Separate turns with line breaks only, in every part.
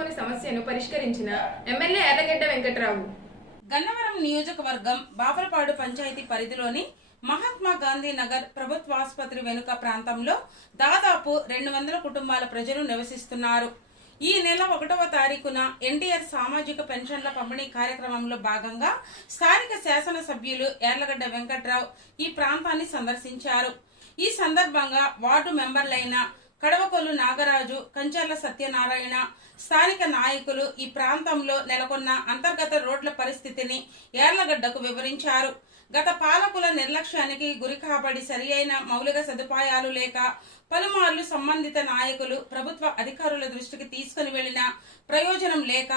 పట్టించుకోని సమస్యను పరిష్కరించిన ఎమ్మెల్యే ఎర్రగడ్డ వెంకట్రావు. గన్నవరం నియోజకవర్గం బాపలపాడు పంచాయతీ పరిధిలోని మహాత్మా గాంధీ నగర్ ప్రభుత్వ ఆసుపత్రి వెనుక ప్రాంతంలో దాదాపు రెండు వందల కుటుంబాల ప్రజలు నివసిస్తున్నారు. ఈ నెల ఒకటవ తారీఖున ఎన్టీఆర్ సామాజిక పెన్షన్ల పంపిణీ కార్యక్రమంలో భాగంగా స్థానిక శాసనసభ్యులు ఎర్లగడ్డ వెంకట్రావు ఈ ప్రాంతాన్ని సందర్శించారు. ఈ సందర్భంగా వార్డు మెంబర్లైన కడవకొల్లు నాగరాజు కంచర్ల సత్యనారాయణ స్థానిక నాయకులు ఈ ప్రాంతంలో నెలకొన్న అంతర్గత రోడ్ల పరిస్థితిని ఏర్లగడ్డకు వివరించారు. గత పాలకుల నిర్లక్ష్యానికి గురి కాబడి సరియైన మౌలిక సదుపాయాలు లేక పలుమార్లు సంబంధిత నాయకులు ప్రభుత్వ అధికారుల దృష్టికి తీసుకుని వెళ్ళిన ప్రయోజనం లేక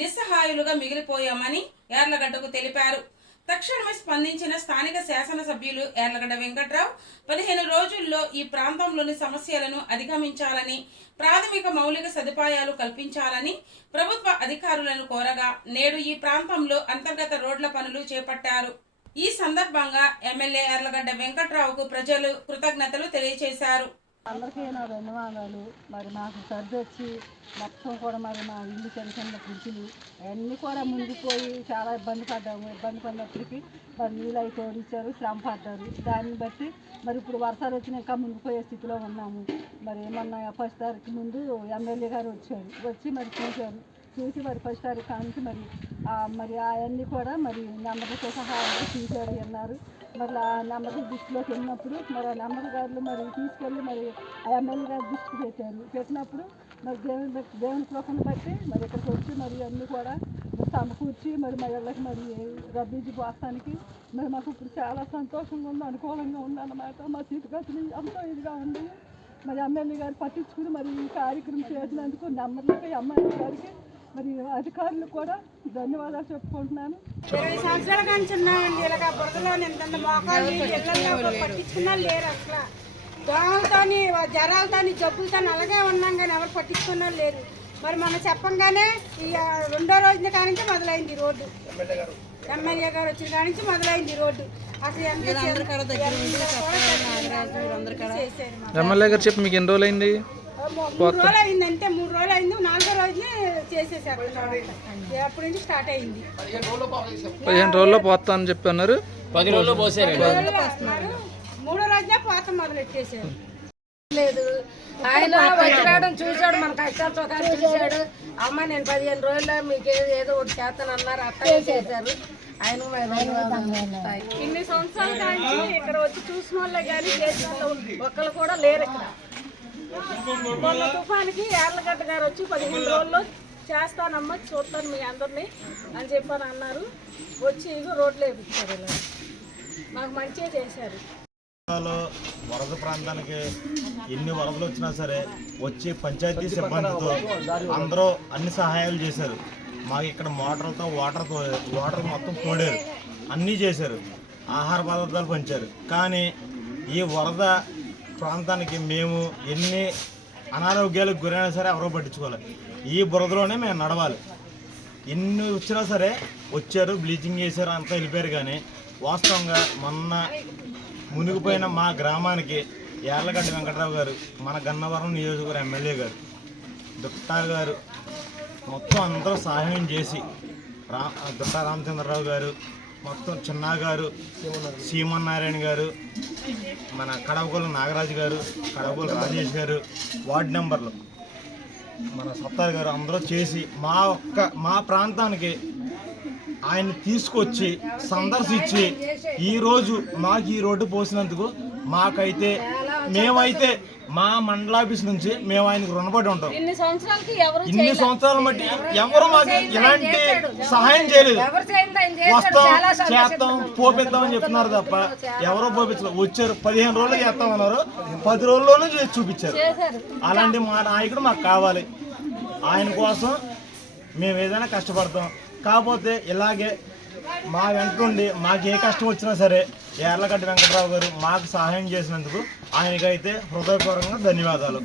నిస్సహాయులుగా మిగిలిపోయామని యార్లగడ్డకు తెలిపారు. తక్షణమే స్పందించిన స్థానిక శాసనసభ్యులు ఎర్లగడ్డ వెంకట్రావు పదిహేను రోజుల్లో ఈ ప్రాంతంలోని సమస్యలను అధిగమించాలని ప్రాథమిక మౌలిక సదుపాయాలు కల్పించాలని ప్రభుత్వ అధికారులను కోరగా నేడు ఈ ప్రాంతంలో అంతర్గత రోడ్ల పనులు చేపట్టారు. ఈ సందర్భంగా ఎమ్మెల్యే ఎర్లగడ్డ వెంకట్రావుకు ప్రజలు కృతజ్ఞతలు తెలియజేశారు
అందరికీ నా ధన్యవాదాలు. మరి మాకు సర్ది వచ్చి మొత్తం కూడా మరి మా ఇల్లు చిన్న చిన్న ఫ్రిడ్జ్లు అవన్నీ కూడా ముందుకుపోయి చాలా ఇబ్బంది పడ్డాము. ఇబ్బంది పడినప్పటికీ మరి నీళ్ళు అవి తోడిచ్చారు శ్రమ పడ్డారు. దాన్ని బట్టి మరి ఇప్పుడు వర్షాలు వచ్చినాక ఇంకా ముందుకుపోయే స్థితిలో ఉన్నాము. మరి ఏమన్నా ఫస్ట్ తారీఖు ముందు ఎమ్మెల్యే గారు వచ్చారు. వచ్చి మరి చూశారు. చూసి మరి ఫస్ట్ తారీఖు కానికి మరి మరి అవన్నీ కూడా మరి అందరితో సహా చూశారు అన్నారు. మరి ఆ నెంబర్ దృష్టిలోకి వెళ్ళినప్పుడు మరి ఆ నెంబర్ గారు మరి తీసుకెళ్ళి మరి ఆ ఎమ్మెల్యే గారి దృష్టికి పెట్టారు. పెట్టినప్పుడు మరి దేవుని బట్టి దేవుని కృపను బట్టి మరి ఇక్కడికి వచ్చి మరి అన్నీ కూడా సమకూర్చి మరి మా ఇళ్ళకి మరి రబ్బీజీ పోస్తానికి మరి మాకు ఇప్పుడు చాలా సంతోషంగా ఉంది అనుకూలంగా ఉంది అన్నమాట. మా స్థితిగతులు ఎంతో ఇదిగా ఉంది. మరి ఎమ్మెల్యే గారు పట్టించుకుని మరి ఈ కార్యక్రమం చేసినందుకు నెమ్మదిగా ఎమ్మెల్యే గారికి మరి అధికారులు కూడా ధన్యవాదాలు చెప్పుకుంటున్నాను.
ఇరవై సంవత్సరాల నుంచి ఉన్నామండి ఇలాగ బురదలో నింత మోకాలు పట్టించుకున్నా లేరు అసలు. దోమలతోని జ్వరాలతోని జబ్బులతోని అలాగే ఉన్నాం కానీ ఎవరు పట్టించుకున్నా లేరు. మరి మనం చెప్పంగానే ఈ రెండో రోజున కానించి మొదలైంది ఈ రోడ్డు. ఎమ్మెల్యే గారు వచ్చిన కానించి మొదలైంది ఈ రోడ్డు. అసలు ఎంత అందరూ కూడా చేశారు మాకు.
ఎమ్మెల్యే గారు చెప్పి మీకు ఎన్ని రోజులు అయింది
మూడు రోజులు అయింది అంటే మూడు రోజులు అయింది నాలుగో రోజునే చేసేసారు అప్పటి నుంచి స్టార్ట్ అయింది.
పదిహేను రోజుల్లో పోతా అని చెప్పి అన్నారు.
పది రోజులు పోసారు.
మూడో రోజునే పోత మొదలెట్టేసారు
లేదు. ఆయన వచ్చినాడు చూశాడు మన కష్టాలు సుఖాలు చూశాడు. అమ్మ నేను పదిహేను రోజుల్లో మీకు ఏదో ఏదో ఒకటి చేస్తాను అన్నారు. అట్లా చేశారు. ఆయన
ఇన్ని సంవత్సరాల నుంచి ఇక్కడ వచ్చి చూసిన వాళ్ళే కానీ చేసిన వాళ్ళు. ఒక్కరు కూడా లేరు ఇక్కడ. మొన్న తుఫానికి యార్లగడ్డ గారు వచ్చి పదిహేను రోజుల్లో చేస్తానమ్మా చూస్తాను మీ అందరినీ అని చెప్పని అన్నారు. వచ్చి ఇగో రోడ్లు వేపించారు ఇలా. మాకు మంచిగా చేశారు.
వరద ప్రాంతానికి ఎన్ని వరదలు వచ్చినా సరే వచ్చి పంచాయతీ సిబ్బందితో అందరూ అన్ని సహాయాలు చేశారు. మాకు ఇక్కడ మోటార్లతో వాటర్తో వాటర్ మొత్తం తోడారు. అన్నీ చేశారు. ఆహార పదార్థాలు పంచారు. కానీ ఈ వరద ప్రాంతానికి మేము ఎన్ని అనారోగ్యాలకు గురైనా సరే ఎవరో పట్టించుకోవాలి. ఈ బురదలోనే మేము నడవాలి. ఎన్ని వచ్చినా సరే వచ్చారు బ్లీచింగ్ చేశారు అంతా వెళ్ళిపోయారు కానీ వాస్తవంగా మొన్న మునిగిపోయిన మా గ్రామానికి యార్లగడ్డ వెంకటరావు గారు మన గన్నవరం నియోజకవర్గ ఎమ్మెల్యే గారు దుట్టా గారు మొత్తం అందరూ సహాయం చేసి రా దుట్టా రామచంద్రరావు గారు మొత్తం చిన్నా గారు సీమన్నారాయణ గారు మన కడవకొల్లు నాగరాజు గారు కడవకొల్లు రాజేష్ గారు వార్డు నెంబర్లు మన సత్తార్ గారు అందరూ చేసి మా ఒక్క మా ప్రాంతానికి ఆయన తీసుకొచ్చి సందర్శించి ఈరోజు మాకు ఈ రోడ్డు పోసినందుకు మాకైతే మేమైతే మా మండలాఫీస్ నుంచి మేము ఆయనకు రుణపడి ఉంటాం.
ఇన్ని
సంవత్సరాల మట్టి ఎవరు మాకు ఇలాంటి సహాయం చేయలేదు. వస్తాం చేస్తాం పోపిద్దామని చెప్తున్నారు తప్ప ఎవరో పోపించలేదు వచ్చారు పదిహేను రోజులు చేస్తామన్నారు. పది రోజుల్లోనే చేసి చూపించారు. అలాంటి మా నాయకుడు మాకు కావాలి. ఆయన కోసం మేము ఏదైనా కష్టపడతాం. కాకపోతే ఇలాగే మా వెంటనుండి మాకు ఏ కష్టం వచ్చినా సరే ఎర్లగడ్డ వెంకటరావు గారు మాకు సహాయం చేసినందుకు ఆయనకైతే హృదయపూర్వకంగా ధన్యవాదాలు.